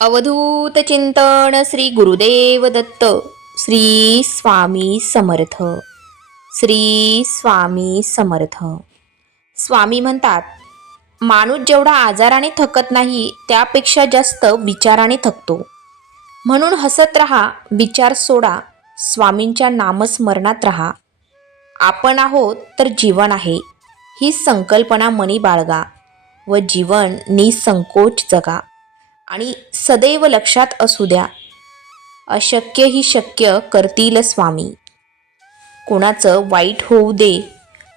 अवधूत चिंतन श्री गुरुदेव दत्त. श्री स्वामी समर्थ. श्री स्वामी समर्थ. स्वामी म्हणतात, माणूस जेवढा आजाराने थकत नाही त्यापेक्षा जास्त विचाराने थकतो. म्हणून हसत राहा, विचार सोडा, स्वामींच्या नामस्मरणात राहा. आपण आहोत तर जीवन आहे, ही संकल्पना मनी बाळगा व जीवन निसंकोच जगा. आणि सदैव लक्षात असू द्या, अशक्य ही शक्य करतील स्वामी. कोणाचं वाईट होऊ दे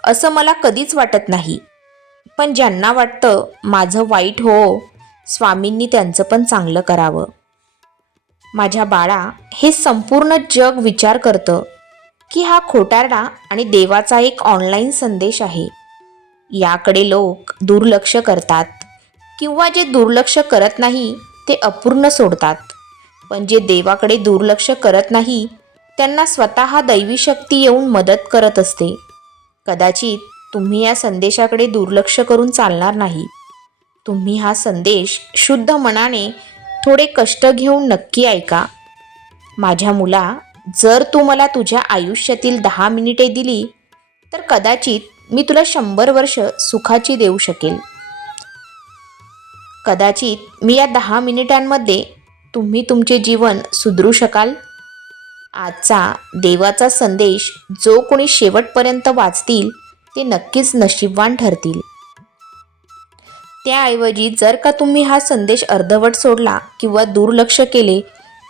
असं मला कधीच वाटत नाही, पण ज्यांना वाटतं माझं वाईट हो, स्वामींनी त्यांचं पण चांगलं करावं. माझ्या बाळा, हे संपूर्ण जग विचार करतं की हा खोटारडा आणि देवाचा एक ऑनलाईन संदेश आहे. याकडे लोक दुर्लक्ष करतात, किंवा जे दुर्लक्ष करत नाही ते अपूर्ण सोडतात. पण जे देवाकडे दुर्लक्ष करत नाही त्यांना स्वतः दैवी शक्ती येऊन मदत करत असते. कदाचित तुम्ही या संदेशाकडे दुर्लक्ष करून चालणार नाही. तुम्ही हा संदेश शुद्ध मनाने थोडे कष्ट घेऊन नक्की ऐका. माझ्या मुला, जर तू मला तुझ्या आयुष्यातील 10 मिनिटे दिली तर कदाचित मी तुला 100 वर्ष सुखाची देऊ शकेल. कदाचित मी या 10 मिनिटांमध्ये तुम्ही तुमचे जीवन सुधरू शकाल. आजचा देवाचा संदेश जो कोणी शेवटपर्यंत वाचतील ते नक्कीच नशीबवान ठरतील. त्याऐवजी जर का तुम्ही हा संदेश अर्धवट सोडला किंवा दुर्लक्ष केले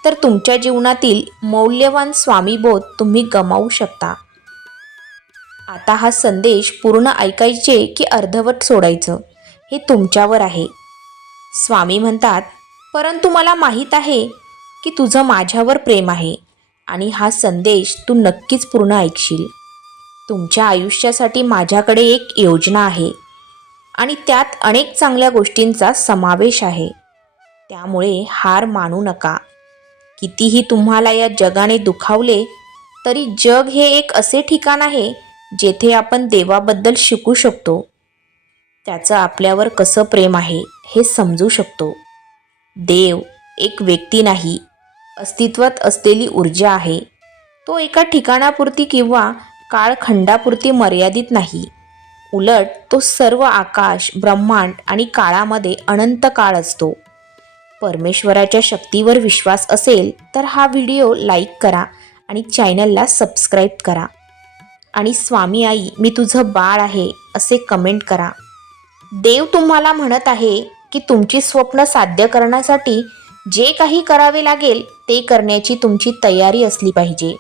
तर तुमच्या जीवनातील मौल्यवान स्वामीबोध तुम्ही गमावू शकता. आता हा संदेश पूर्ण ऐकायचे की अर्धवट सोडायचं हे तुमच्यावर आहे. स्वामी म्हणतात, परंतु मला माहीत आहे की तुझं माझ्यावर प्रेम आहे आणि हा संदेश तू नक्कीच पूर्ण ऐकशील. तुमच्या आयुष्यासाठी माझ्याकडे एक योजना आहे आणि त्यात अनेक चांगल्या गोष्टींचा समावेश आहे. त्यामुळे हार मानू नका. कितीही तुम्हाला या जगाने दुखावले तरी जग हे एक असे ठिकाण आहे जेथे आपण देवाबद्दल शिकू शकतो. त्याचं आपल्यावर कसं प्रेम आहे हे समजू शकतो. देव एक व्यक्ती नाही, अस्तित्वात असलेली ऊर्जा आहे. तो एका ठिकाणापुरती किंवा काळखंडापुरती मर्यादित नाही. उलट तो सर्व आकाश, ब्रह्मांड आणि काळामध्ये अनंत काळ असतो. परमेश्वराच्या शक्तीवर विश्वास असेल तर हा व्हिडिओ लाईक करा आणि चॅनलला सबस्क्राईब करा. आणि स्वामी आई, मी तुझं बाळ आहे असे कमेंट करा. देव तुम्हाला म्हणत आहे की तुमची स्वप्न साध्य करण्यासाठी जे काही करावे लागेल ते करण्याची तुमची तयारी असली पाहिजे.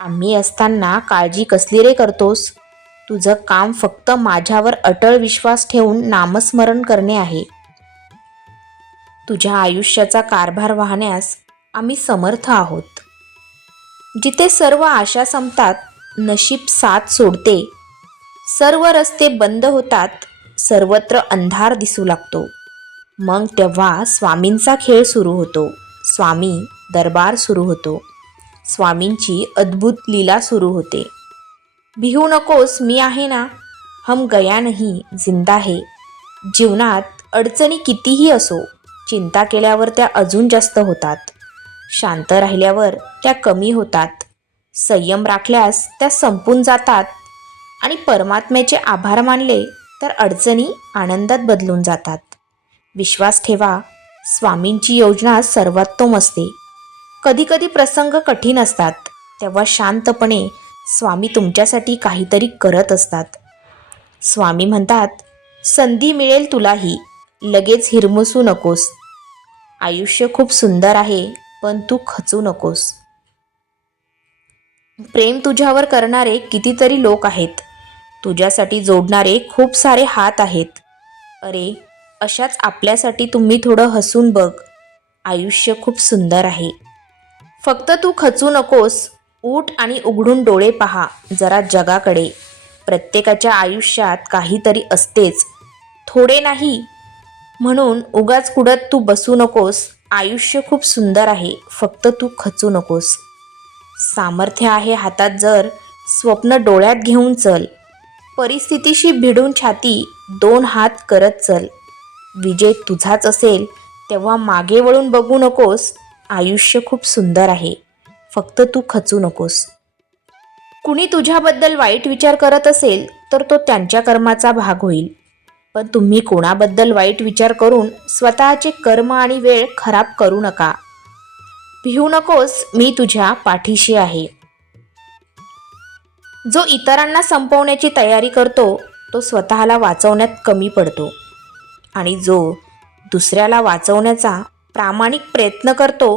आम्ही असताना काळजी कसली रे करतोस? तुझं काम फक्त माझ्यावर अटळ विश्वास ठेवून नामस्मरण करणे आहे. तुझ्या आयुष्याचा कारभार वाहण्यास आम्ही समर्थ आहोत. जिथे सर्व आशा संपतात, नशीब साथ सोडते, सर्व रस्ते बंद होतात, सर्वत्र अंधार दिसू लागतो, मग तेव्हा स्वामींचा खेळ सुरू होतो. स्वामी दरबार सुरू होतो. स्वामींची अद्भुत लीला सुरू होते. भिवू नकोस, मी आहे ना. हम गया नहीं, जिंदा है. जीवनात अडचणी कितीही असो, चिंता केल्यावर त्या अजून जास्त होतात. शांत राहिल्यावर त्या कमी होतात. संयम राखल्यास त्या संपून जातात. आणि परमात्म्याचे आभार मानले तर अडचणी आनंदात बदलून जातात. विश्वास ठेवा, स्वामींची योजना सर्वोत्तम असते. कधीकधी प्रसंग कठीण असतात, तेव्हा शांतपणे स्वामी तुमच्यासाठी काहीतरी करत असतात. स्वामी म्हणतात, संधी मिळेल तुलाही, लगेच हिरमुसू नकोस. आयुष्य खूप सुंदर आहे, पण तू खचू नकोस. प्रेम तुझ्यावर करणारे कितीतरी लोक आहेत. तुझ्यासाठी जोडणारे खूप सारे हात आहेत. अरे, अशाच आपल्यासाठी तुम्ही थोडं हसून बघ. आयुष्य खूप सुंदर आहे. फक्त तू खचू नकोस. उठ आणि उघडून डोळे पहा जरा जगाकडे. प्रत्येकाच्या आयुष्यात काहीतरी असतेच, थोडे नाही. म्हणून उगाच कुडत तू बसू नकोस. आयुष्य खूप सुंदर आहे, फक्त तू खचू नकोस. सामर्थ्य आहे हातात जर स्वप्न डोळ्यात घेऊन चल. परिस्थितीशी भिडून छाती 2 हात करत चल. विजय तुझाच असेल तेव्हा मागे वळून बघू नकोस. आयुष्य खूप सुंदर आहे, फक्त तू खचू नकोस. कुणी तुझ्याबद्दल वाईट विचार करत असेल तर तो त्यांच्या कर्माचा भाग होईल, पण तुम्ही कोणाबद्दल वाईट विचार करून स्वतःचे कर्म आणि वेळ खराब करू नका. भिवू नकोस, मी तुझ्या पाठीशी आहे. जो इतरांना संपवण्याची तयारी करतो तो स्वतःला वाचवण्यात कमी पडतो, आणि जो दुसऱ्याला वाचवण्याचा प्रामाणिक प्रयत्न करतो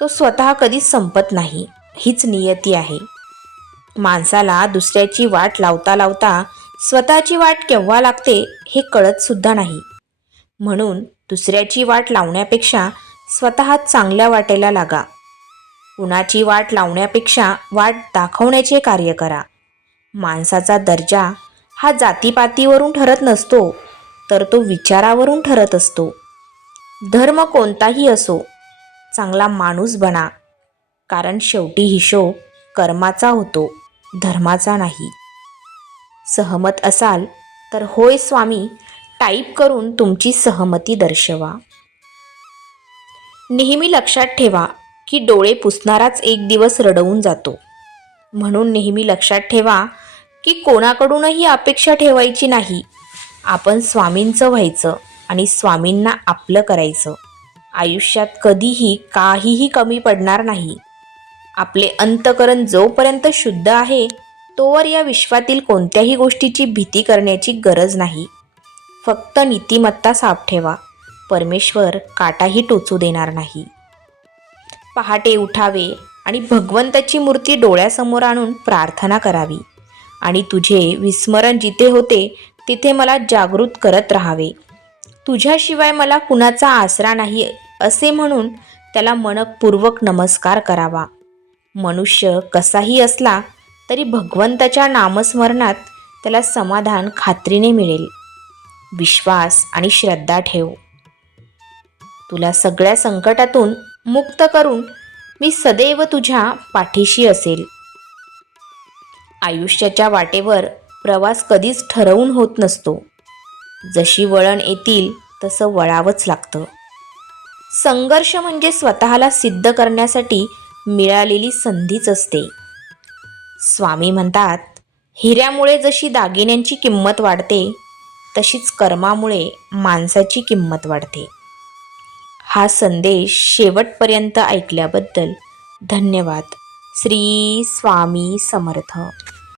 तो स्वतः कधीच संपत नाही. हीच नियती आहे. माणसाला दुसऱ्याची वाट लावता लावता स्वतःची वाट केव्हा लागते हे कळत सुद्धा नाही. म्हणून दुसऱ्याची वाट लावण्यापेक्षा स्वतः चांगल्या वाटेला लागा. कुणाची वाट लावण्यापेक्षा वाट दाखवण्याचे कार्य करा. माणसाचा दर्जा हा जातीपातीवरून ठरत नसतो, तर तो विचारावरून ठरत असतो. धर्म कोणताही असो, चांगला माणूस बना, कारण शेवटी हिशोब कर्माचा होतो, धर्माचा नाही. सहमत असाल तर होय स्वामी टाईप करून तुमची सहमती दर्शवा. नेहमी लक्षात ठेवा की डोळे पुसणाराच एक दिवस रडवून जातो. म्हणून नेहमी लक्षात ठेवा की कोणाकडूनही अपेक्षा ठेवायची नाही. आपण स्वामींचं व्हायचं आणि स्वामींना आपलं करायचं. आयुष्यात कधीही काहीही कमी पडणार नाही. आपले अंतःकरण जोपर्यंत शुद्ध आहे तोवर या विश्वातील कोणत्याही गोष्टीची भीती करण्याची गरज नाही. फक्त नीतिमत्ता साफ ठेवा. परमेश्वर काटाही टोचू देणार नाही. पहाटे उठावे आणि भगवंताची मूर्ती डोळ्यासमोर आणून प्रार्थना करावी, आणि तुझे विस्मरण जिथे होते तिथे मला जागृत करत राहावे. तुझ्याशिवाय मला कुणाचा आसरा नाही असे म्हणून त्याला मनपूर्वक नमस्कार करावा. मनुष्य कसाही असला तरी भगवंताच्या नामस्मरणात त्याला समाधान खात्रीने मिळेल. विश्वास आणि श्रद्धा ठेव. तुला सगळ्या संकटातून मुक्त करून मी सदैव तुझ्या पाठीशी असेल. आयुष्याच्या वाटेवर प्रवास कधीच ठरवून होत नसतो. जशी वळण येतील तसं वळावंच लागतं. संघर्ष म्हणजे स्वतःला सिद्ध करण्यासाठी मिळालेली संधीच असते. स्वामी म्हणतात, हिऱ्यामुळे जशी दागिन्यांची किंमत वाढते तशीच कर्मामुळे माणसाची किंमत वाढते. हा संदेश शेवटपर्यंत ऐकल्याबद्दल धन्यवाद. श्री स्वामी समर्थ.